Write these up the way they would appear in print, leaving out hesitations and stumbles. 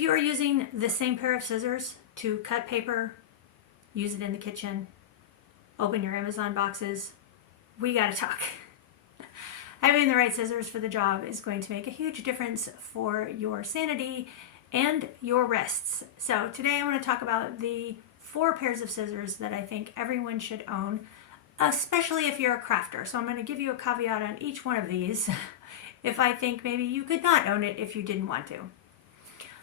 If you are using the same pair of scissors to cut paper, use it in the kitchen, open your Amazon boxes, we gotta talk. Having the right scissors for the job is going to make a huge difference for your sanity and your wrists. So today I want to talk about the 4 pairs of scissors that I think everyone should own, especially if you're a crafter. So I'm going to give you a caveat on each one of these if I think maybe you could not own it if you didn't want to.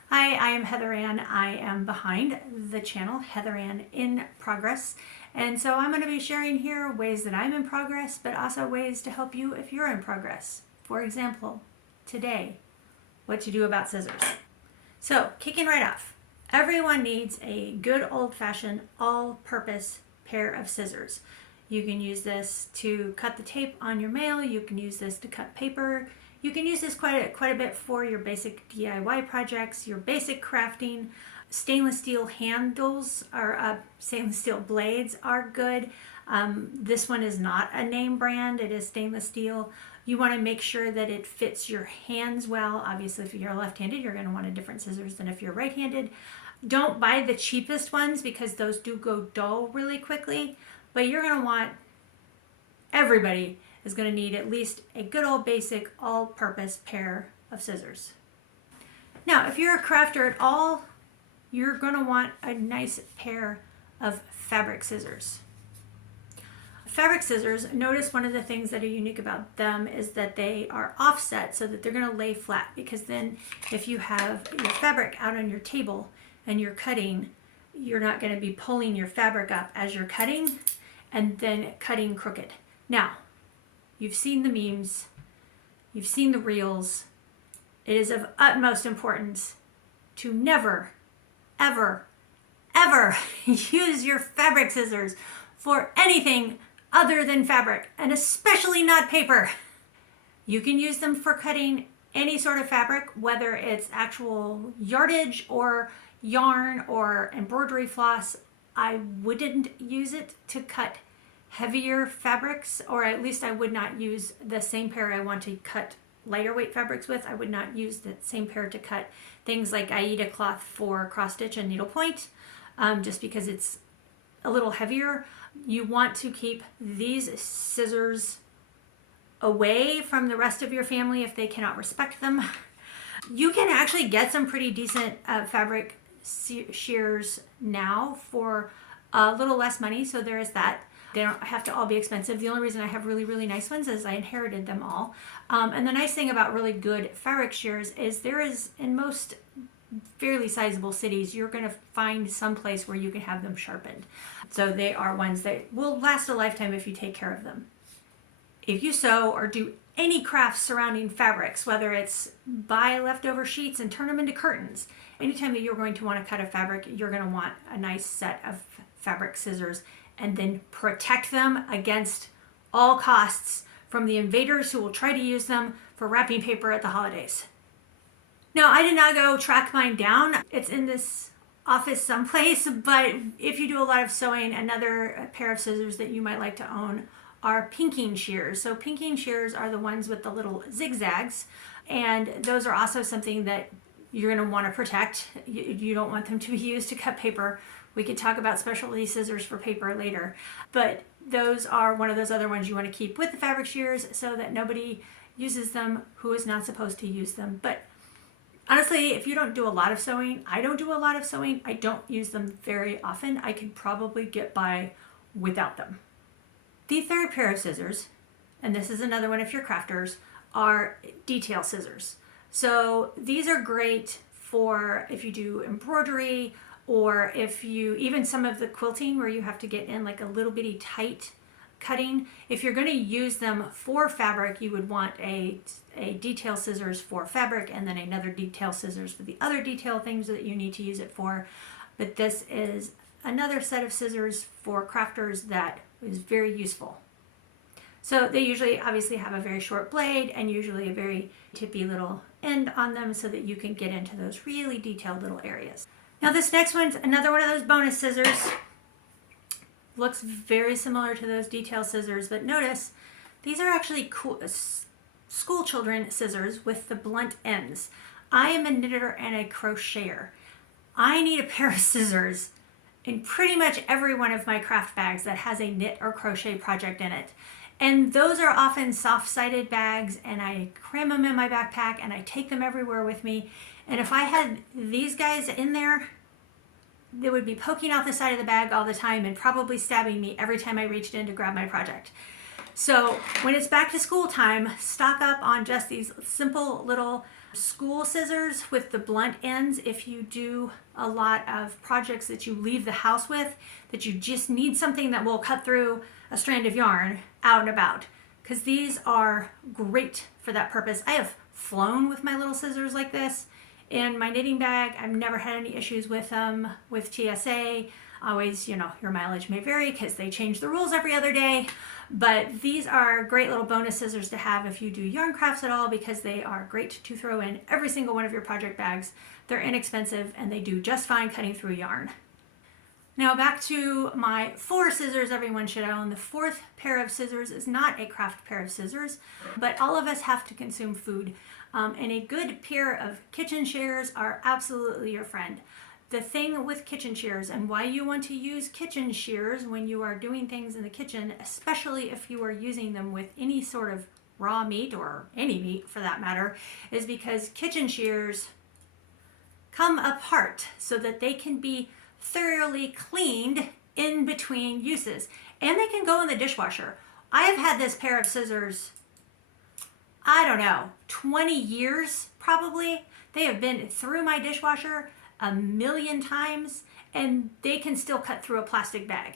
Hi, I am Heather Ann. I am behind the channel, Heather Ann in Progress. And so I'm going to be sharing here ways that I'm in progress, but also ways to help you if you're in progress. For example, today, what to do about scissors. So, kicking right off, everyone needs a good old-fashioned all-purpose pair of scissors. You can use this to cut the tape on your mail. You can use this to cut paper. You can use this quite a bit for your basic DIY projects, your basic crafting. Stainless steel handles or stainless steel blades are good. This one is not a name brand. It is stainless steel. You want to make sure that it fits your hands well. Obviously, if you're left-handed, you're going to want a different scissors than if you're right-handed. Don't buy the cheapest ones because those do go dull really quickly. But you're going to want, everybody is going to need at least a good old basic all-purpose pair of scissors. Now, if you're a crafter at all, you're going to want a nice pair of fabric scissors. Fabric scissors, notice one of the things that are unique about them is that they are offset so that they're going to lay flat, because then if you have your fabric out on your table and you're cutting, you're not going to be pulling your fabric up as you're cutting and then cutting crooked. Now, you've seen the memes, you've seen the reels. It is of utmost importance to never, ever, ever use your fabric scissors for anything other than fabric, and especially not paper. You can use them for cutting any sort of fabric, whether it's actual yardage or yarn or embroidery floss. I wouldn't use it to cut heavier fabrics, or at least I would not use the same pair I want to cut lighter weight fabrics with. I would not use the same pair to cut things like Aida cloth for cross stitch and needlepoint, just because it's a little heavier. You want to keep these scissors away from the rest of your family if they cannot respect them. You can actually get some pretty decent fabric shears now for a little less money, so there is that. They don't have to all be expensive. The only reason I have really, really nice ones is I inherited them all. And the nice thing about really good fabric shears is there is, in most fairly sizable cities, you're going to find some place where you can have them sharpened. So they are ones that will last a lifetime if you take care of them. If you sew or do any crafts surrounding fabrics, whether it's buy leftover sheets and turn them into curtains, anytime that you're going to want to cut a fabric, you're going to want a nice set of fabric scissors, and then protect them against all costs from the invaders who will try to use them for wrapping paper at the holidays. Now, I did not go track mine down. It's in this office someplace, but if you do a lot of sewing, another pair of scissors that you might like to own are pinking shears. So pinking shears are the ones with the little zigzags, and those are also something that you're going to want to protect. You don't want them to be used to cut paper. We could talk about specialty scissors for paper later, but those are one of those other ones you want to keep with the fabric shears so that nobody uses them who is not supposed to use them. But honestly, if you don't do a lot of sewing, I don't do a lot of sewing, I don't use them very often. I could probably get by without them. The third pair of scissors, and this is another one if you're crafters, are detail scissors. So these are great for if you do embroidery, or if you, even some of the quilting where you have to get in like a little bitty tight cutting. If you're going to use them for fabric, you would want a detail scissors for fabric and then another detail scissors for the other detail things that you need to use it for. But this is another set of scissors for crafters that is very useful. So they usually obviously have a very short blade and usually a very tippy little end on them so that you can get into those really detailed little areas. Now this next one's another one of those bonus scissors. Looks very similar to those detail scissors, but notice these are actually cool, school children scissors with the blunt ends. I am a knitter and a crocheter. I need a pair of scissors in pretty much every one of my craft bags that has a knit or crochet project in it. And those are often soft-sided bags, and I cram them in my backpack and I take them everywhere with me. And if I had these guys in there, they would be poking out the side of the bag all the time and probably stabbing me every time I reached in to grab my project. So when it's back to school time, stock up on just these simple little school scissors with the blunt ends. If you do a lot of projects that you leave the house with, that you just need something that will cut through a strand of yarn out and about, because these are great for that purpose. I have flown with my little scissors like this in my knitting bag. I've never had any issues with them with TSA. Always, your mileage may vary because they change the rules every other day. But these are great little bonus scissors to have if you do yarn crafts at all, because they are great to throw in every single one of your project bags. They're inexpensive and they do just fine cutting through yarn. Now back to my 4 scissors everyone should own. The 4th pair of scissors is not a craft pair of scissors, but all of us have to consume food. And a good pair of kitchen shears are absolutely your friend. The thing with kitchen shears, and why you want to use kitchen shears when you are doing things in the kitchen, especially if you are using them with any sort of raw meat or any meat for that matter, is because kitchen shears come apart so that they can be thoroughly cleaned in between uses. And they can go in the dishwasher. I have had this pair of scissors, I don't know, 20 years probably. They have been through my dishwasher a million times, and they can still cut through a plastic bag.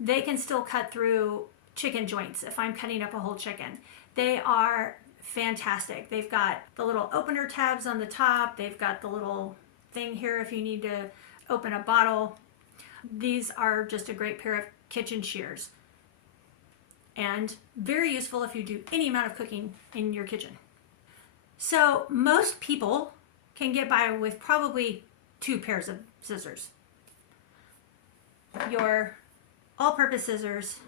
They can still cut through chicken joints if I'm cutting up a whole chicken. They are fantastic. They've got the little opener tabs on the top. They've got the little thing here if you need to open a bottle. These are just a great pair of kitchen shears, and very useful if you do any amount of cooking in your kitchen. So most people can get by with probably 2 pairs of scissors. Your all-purpose scissors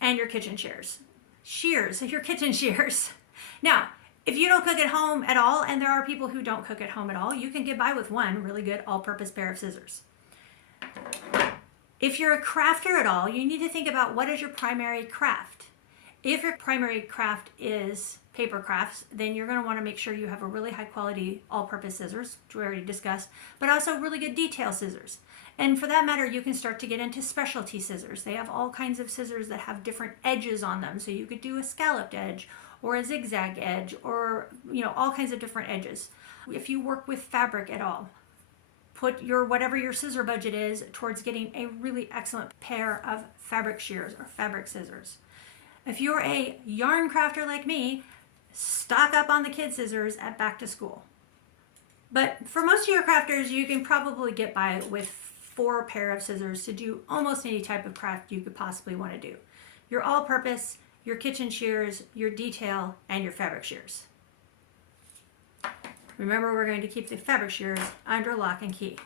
and your kitchen shears. Your kitchen shears. Now, if you don't cook at home at all, and there are people who don't cook at home at all, you can get by with 1 really good all-purpose pair of scissors. If you're a crafter at all, you need to think about what is your primary craft. If your primary craft is paper crafts, then you're going to want to make sure you have a really high quality all-purpose scissors, which we already discussed, but also really good detail scissors. And for that matter, you can start to get into specialty scissors. They have all kinds of scissors that have different edges on them. So you could do a scalloped edge or a zigzag edge, or all kinds of different edges. If you work with fabric at all, put whatever your scissor budget is towards getting a really excellent pair of fabric shears or fabric scissors. If you're a yarn crafter like me, stock up on the kid scissors at back to school. But for most of your crafters, you can probably get by with 4 pair of scissors to do almost any type of craft you could possibly want to do. Your all-purpose, your kitchen shears, your detail, and your fabric shears. Remember, we're going to keep the fabric shears under lock and key.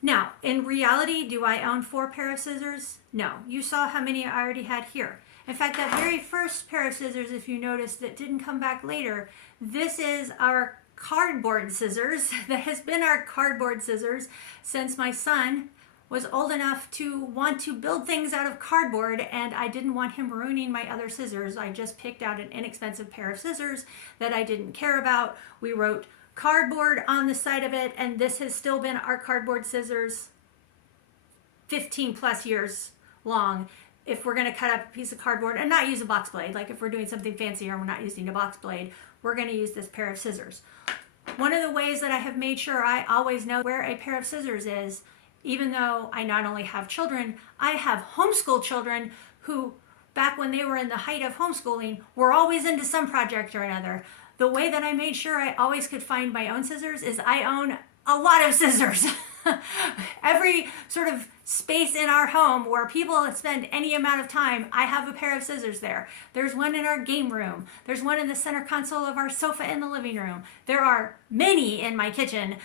Now, in reality, do I own 4 pair of scissors? No. You saw how many I already had here. In fact, that very first pair of scissors, if you noticed, that didn't come back later, this is our cardboard scissors. That has been our cardboard scissors since my son was old enough to want to build things out of cardboard, and I didn't want him ruining my other scissors. I just picked out an inexpensive pair of scissors that I didn't care about. We wrote cardboard on the side of it, and this has still been our cardboard scissors 15 plus years long. If we're going to cut up a piece of cardboard and not use a box blade, like if we're doing something fancier and we're not using a box blade, we're going to use this pair of scissors. One of the ways that I have made sure I always know where a pair of scissors is, even though I not only have children, I have homeschool children who, back when they were in the height of homeschooling, were always into some project or another. The way that I made sure I always could find my own scissors is I own a lot of scissors. Every sort of space in our home where people spend any amount of time, I have a pair of scissors there. There's one in our game room. There's one in the center console of our sofa in the living room. There are many in my kitchen.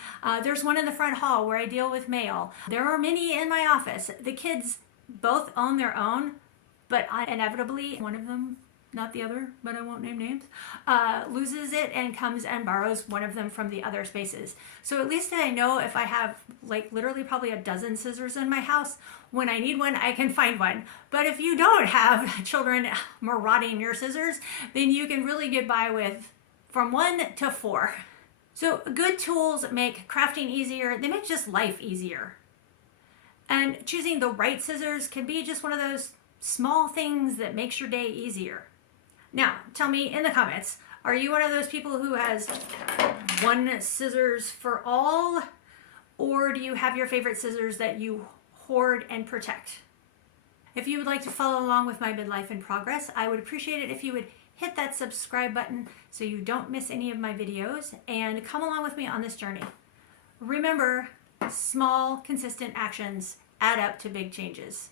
There's one in the front hall where I deal with mail. There are many in my office. The kids both own their own, but inevitably one of them not the other, but I won't name names, loses it and comes and borrows one of them from the other spaces. So at least I know if I have like literally probably a dozen scissors in my house, when I need one, I can find one. But if you don't have children marauding your scissors, then you can really get by with from 1 to 4. So good tools make crafting easier. They make just life easier. And choosing the right scissors can be just one of those small things that makes your day easier. Now, tell me in the comments, are you one of those people who has one scissors for all? Or do you have your favorite scissors that you hoard and protect? If you would like to follow along with my midlife in progress, I would appreciate it if you would hit that subscribe button so you don't miss any of my videos and come along with me on this journey. Remember, small, consistent actions add up to big changes.